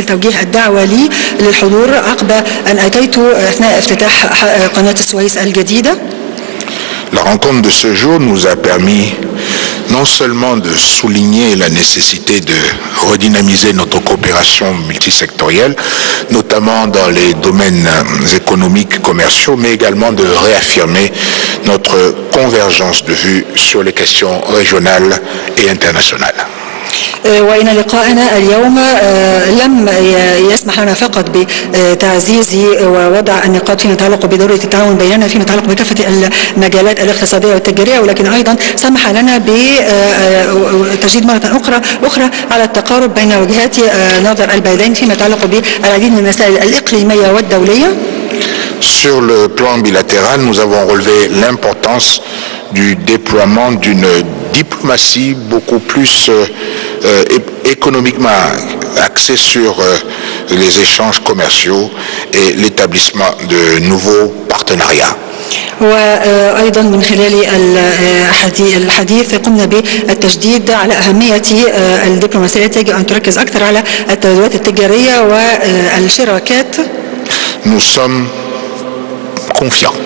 ترسيل توجيه الدعوة لي للحضور عقب أن أتيت أثناء افتتاح قناة السويس الجديدة. La rencontre de ce jour nous a permis non seulement de souligner la nécessité de redynamiser notre coopération multisectorielle, notamment dans les domaines économiques, commerciaux, mais également de réaffirmer notre convergence de vues sur les questions régionales et internationales. وإن لقاءنا اليوم لم يسمح لنا فقط بتعزيز ووضع النقاط فيما يتعلق بضرورة التعاون بيننا فيما يتعلق بكافة المجالات الاقتصادية والتجارية، ولكن أيضا سمح لنا بتجديد مرة أخرى على التقارب بين وجهات نظر البلدين فيما يتعلق بالعديد من المسائل الإقليمية والدولية. Sur le plan bilatéral, nous avons relevé l'importance du déploiement d'une diplomatie beaucoup plus économiquement axée sur les échanges commerciaux et l'établissement de nouveaux partenariats. وأيضا من خلال الحديث قمنا بالتشديد على أهمية الدبلوماسية التي يجب أن تركز أكثر على التبادلات التجارية والشراكات. Nous sommes confiants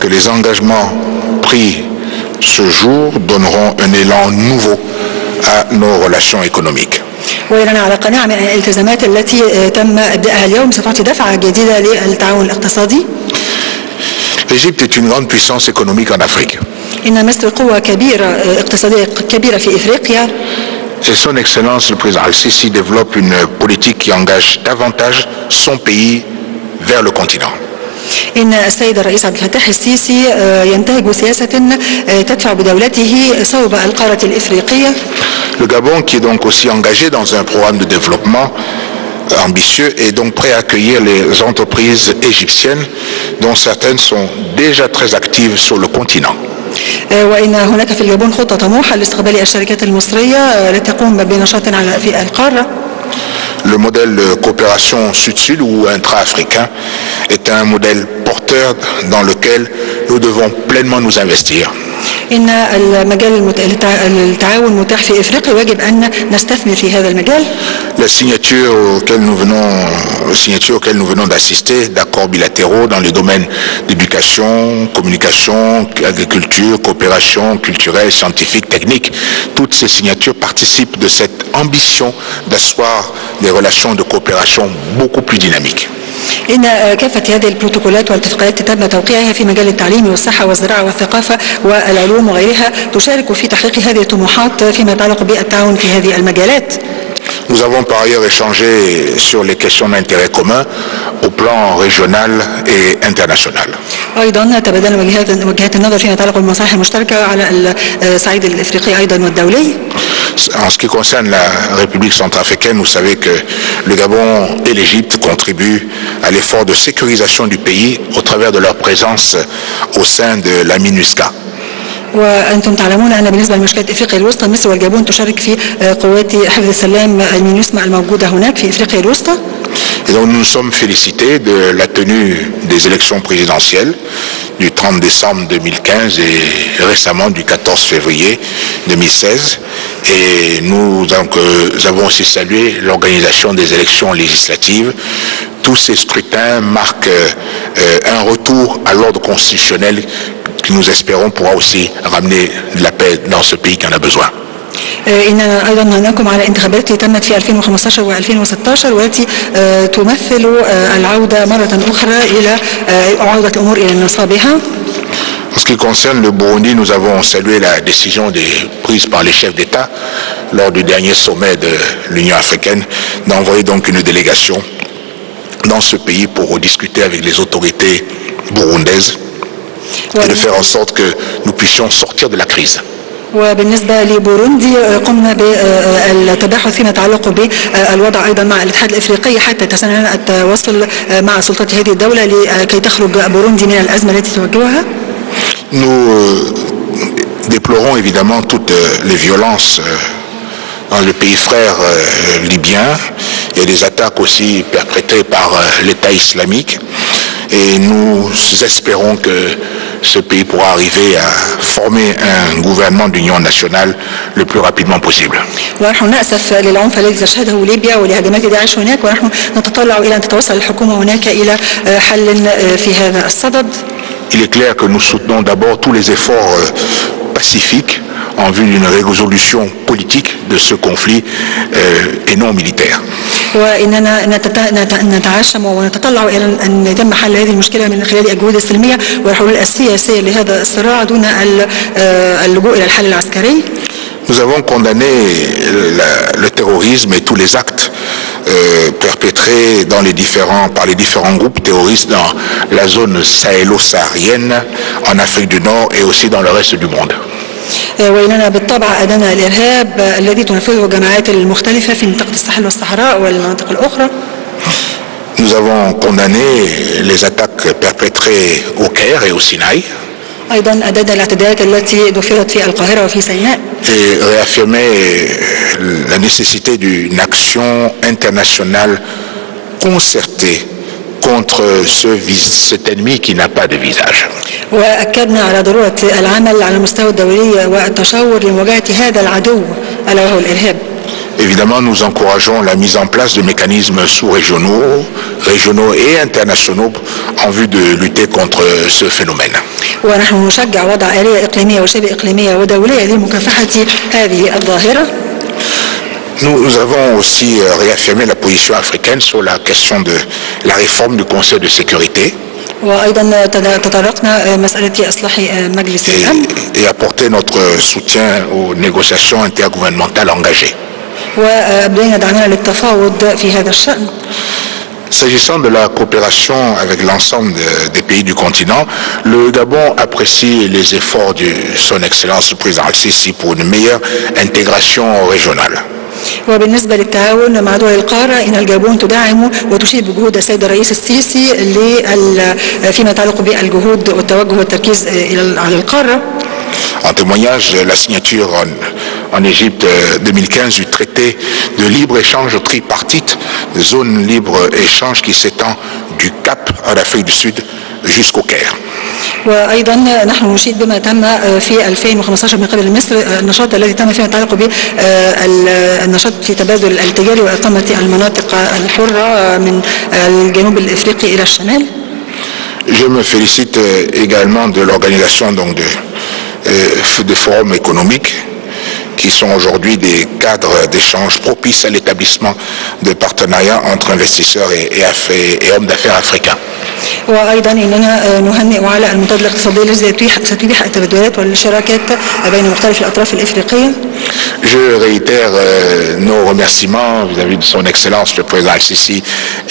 que les engagements pris ce jour donneront un élan nouveau à nos relations économiques. وإننا على قناعة من الالتزامات التي تم إبداءها اليوم ستعطي دفعة جديدة للتعاون الاقتصادي. L'Égypte est une grande puissance économique en Afrique. إن مصر قوة كبيرة اقتصادية كبيرة في إفريقيا. Et son Excellence le président Al-Sisi développe une politique qui engage davantage son pays vers le continent. إن السيد الرئيس عبد الفتاح السيسي ينتهج سياسة تدفع بدولته صوب القارة الإفريقية. Le Gabon, qui est donc aussi engagé dans un programme de développement ambitieux, est donc prêt à accueillir les entreprises égyptiennes, dont certaines sont déjà très actives sur le continent. وإن هناك في اليابان خطة طموحة لاستقبال الشركات المصرية التي تقوم بنشاط في القارة. Le modèle de coopération sud-sud ou intra-africain est un modèle porteur dans lequel nous devons pleinement nous investir. إن المجال التعاون متاح في إفريقيا ويجب أن نستثمر في هذا المجال. La signature auquel nous venons d'assister d'accords bilatéraux dans les domaines d'éducation, communication, agriculture, coopération culturelle, scientifique, technique, toutes ces signatures participent de cette ambition d'asseoir des relations de coopération beaucoup plus dynamiques. إن كافة هذه البروتوكولات والاتفاقيات تم توقيعها في مجال التعليم والصحة والزراعة والثقافة والعلوم وغيرها تشارك في تحقيق هذه الطموحات فيما يتعلق بالتعاون في هذه المجالات. Nous avons par ailleurs échangé sur les questions d'intérêt commun au plan régional et international. أيضا تبادلنا وجهات النظر فيما يتعلق بالمصالح المشتركة على الصعيد الإفريقي أيضا والدولي. En ce qui concerne la République centrafricaine, vous savez que le Gabon et l'Égypte contribuent à l'effort de sécurisation du pays au travers de leur présence au sein de la MINUSCA. وأنتم تعلمون أن بالنسبة لمشكلة إفريقيا الوسطى مصر والجابون تشارك في قوات حفظ السلام المينوسما الموجودة هناك في إفريقيا الوسطى. Et donc nous nous sommes félicités de la tenue des élections présidentielles du 30 décembre 2015 et récemment du 14 février 2016. Et nous avons aussi salué l'organisation des élections législatives. Tous ces scrutins marquent un retour à l'ordre constitutionnel qui nous espérons pourra aussi ramener de la paix dans ce pays qui en a besoin. إننا أيضا نحكم على انتخابات تمت في 2015 و2016 والتي تمثل العودة مرة أخرى إلى عودة الأمور إلى نصابها. En ce qui concerne le Burundi, nous avons salué la décision prise par les chefs d'État lors du dernier sommet de l'Union africaine d'envoyer donc une délégation dans ce pays pour discuter avec les autorités burundaises et de faire en sorte que nous puissions sortir de la crise. وبالنسبة لبوروندي قمنا بالتباحث فيما يتعلق بالوضع أيضا مع الاتحاد الإفريقي حتى تسنى التواصل مع سلطات هذه الدولة لكي تخرج بوروندي من الأزمة التي تواجهها. Nous déplorons évidemment toutes les violences dans le pays frère libyen et des attaques aussi perpétrées par l'État islamique. Et nous espérons que ce pays pourra arriver à former un gouvernement d'union nationale le plus rapidement possible. ونحن نأسف للعنف الذي تشهده ليبيا ولهجمات داعش هناك، ونحن نتطلع إلى أن تتوصل الحكومة هناك إلى حل في هذا الصدد. Il est clair que nous soutenons d'abord tous les efforts pacifiques en vue d'une résolution politique de ce conflit et non militaire. وإننا نتعشم ونتطلع إلى أن يتم حل هذه المشكلة من خلال الجهود السلمية والحلول السياسية لهذا الصراع دون اللجوء إلى الحل العسكري. Nous avons condamné le terrorisme et tous les actes perpétrés par les différents groupes terroristes dans la zone sahélo-saharienne, en Afrique du Nord et aussi dans le reste du monde. وإننا بالطبع أدانا الإرهاب الذي تنفذه الجماعات المختلفة في منطقة الساحل والصحراء والمناطق الأخرى. Nous avons condamné les attaques perpétrées au Caire et au Sinaï. أيضا أدانا الاعتداءات التي ضفرت في القاهرة وفي سيناء. Et réaffirmer la nécessité d'une action internationale concertée contre cet ennemi qui n'a pas de visage. وأكدنا على ضرورة العمل على المستوى الدولي والتشاور لمواجهة هذا العدو ألا وهو الإرهاب. Évidemment, nous encourageons la mise en place de mécanismes régionaux et internationaux en vue de lutter contre ce phénomène. ونحن نشجع وضع آلية إقليمية وشبه إقليمية ودولية لمكافحة هذه الظاهرة. Nous avons aussi réaffirmé la position africaine sur la question de la réforme du Conseil de sécurité. وأيضا تطرقنا مسألة إصلاح مجلس الأمن. Et apporter notre soutien aux négociations intergouvernementales engagées. وأبدينا دعمنا للتفاوض في هذا الشأن. S'agissant de la coopération avec l'ensemble des pays du continent, le Gabon apprécie les efforts de son Excellence le président Al-Sisi pour une meilleure intégration régionale. وبالنسبة للتعاون مع دول القارة إن الجابون تدعم وتشيد بجهود السيد الرئيس السيسي فيما يتعلق بالجهود والتوجه والتركيز على القارة. En témoignage, la signature en Égypte 2015 du traité de libre-échange tripartite, zone libre-échange qui s'étend du Cap en Afrique du Sud jusqu'au Caire. وايضا نحن نشيد بما تم في 2015 من قبل مصر، النشاط الذي تم فيما يتعلق بالنشاط في تبادل التجاري واقامه المناطق الحره من الجنوب الافريقي الى الشمال. Je me félicite également de l'organisation de forums économiques qui sont aujourd'hui des cadres d'échange propices à l'établissement de partenariats entre investisseurs et hommes d'affaires africains. وايضا اننا نهنئ على المنتدى الاقتصادي الذي ستتيح التبادلات والشراكات بين مختلف الاطراف الافريقيه. Je réitère nos remerciements vis-à-vis de son Excellence le président Al-Sisi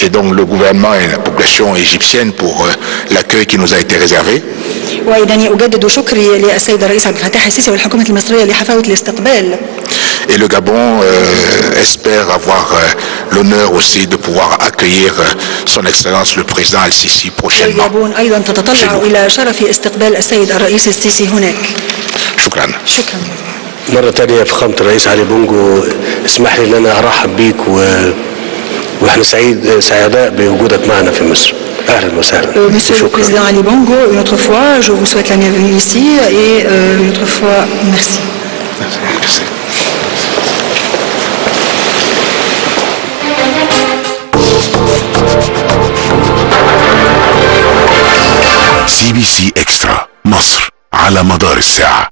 et donc le gouvernement et la population égyptienne pour l'accueil qui nous a été réservé. وايضا اجدد شكري للسيد الرئيس عبد الفتاح السيسي والحكومه المصريه لحفاوه الاستقبال. Et le Gabon espère avoir l'honneur aussi de pouvoir accueillir son Excellence le président Al-Sisi prochainement. الجابون ايضا تتطلع الى شرف استقبال السيد الرئيس السيسي هناك. شكرا. شكرا. مرة تانية فخامة الرئيس علي بونجو، اسمح لي ان انا ارحب بيك واحنا سعداء بوجودك معنا في مصر. أهلا وسهلا. Monsieur le Président Ali Bongo, une autre fois, je vous souhaite la bienvenue ici et une autre fois, merci. Merci. CBC Extra مصر على مدار الساعة.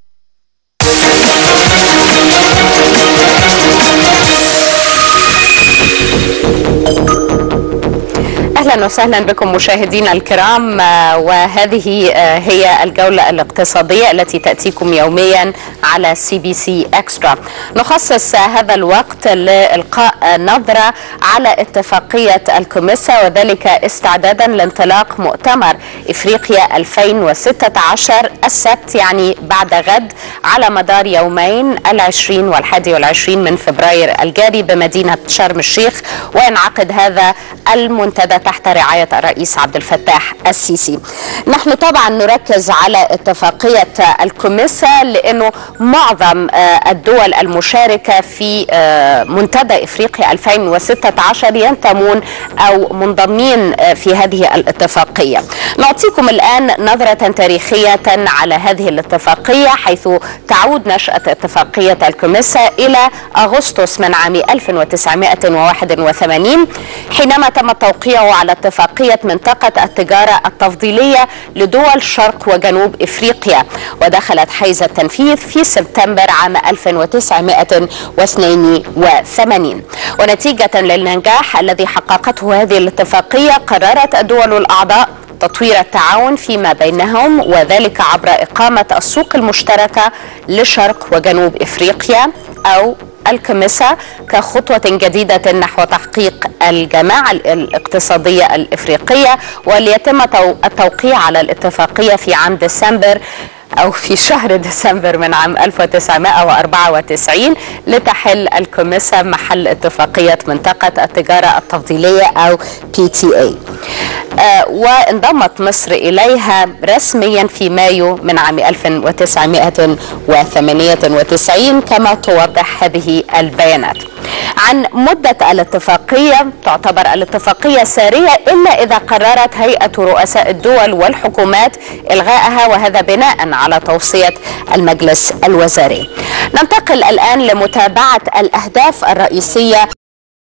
أهلا وسهلا بكم مشاهدينا الكرام، وهذه هي الجولة الاقتصادية التي تأتيكم يوميا على CBC Extra. نخصص هذا الوقت لإلقاء نظرة على اتفاقية الكوميسا، وذلك استعدادا لانطلاق مؤتمر إفريقيا 2016 السبت، يعني بعد غد، على مدار يومين 20 و21 من فبراير الجاري بمدينة شرم الشيخ. وينعقد هذا المنتدى تحت تحت رعاية الرئيس عبد الفتاح السيسي. نحن طبعا نركز على اتفاقية الكوميسا لأنه معظم الدول المشاركة في منتدى إفريقيا 2016 ينتمون أو منضمين في هذه الاتفاقية. نعطيكم الآن نظرة تاريخية على هذه الاتفاقية، حيث تعود نشأة اتفاقية الكوميسا إلى أغسطس من عام 1981 حينما تم التوقيع على اتفاقية منطقة التجارة التفضيلية لدول شرق وجنوب إفريقيا، ودخلت حيز التنفيذ في سبتمبر عام 1982. ونتيجة للنجاح الذي حققته هذه الاتفاقية قررت الدول الأعضاء تطوير التعاون فيما بينهم، وذلك عبر إقامة السوق المشتركة لشرق وجنوب إفريقيا أو الكوميسا كخطوة جديدة نحو تحقيق الجماعة الاقتصادية الإفريقية، وليتم التوقيع على الاتفاقية في عام ديسمبر أو في شهر ديسمبر من عام 1994 لتحل الكوميسا محل اتفاقية منطقة التجارة التفضيلية أو PTA. وانضمت مصر إليها رسميا في مايو من عام 1998 كما توضح هذه البيانات. عن مدة الاتفاقية، تعتبر الاتفاقية سارية إلا إذا قررت هيئة رؤساء الدول والحكومات إلغائها، وهذا بناء على توصية المجلس الوزاري. ننتقل الآن لمتابعة الأهداف الرئيسية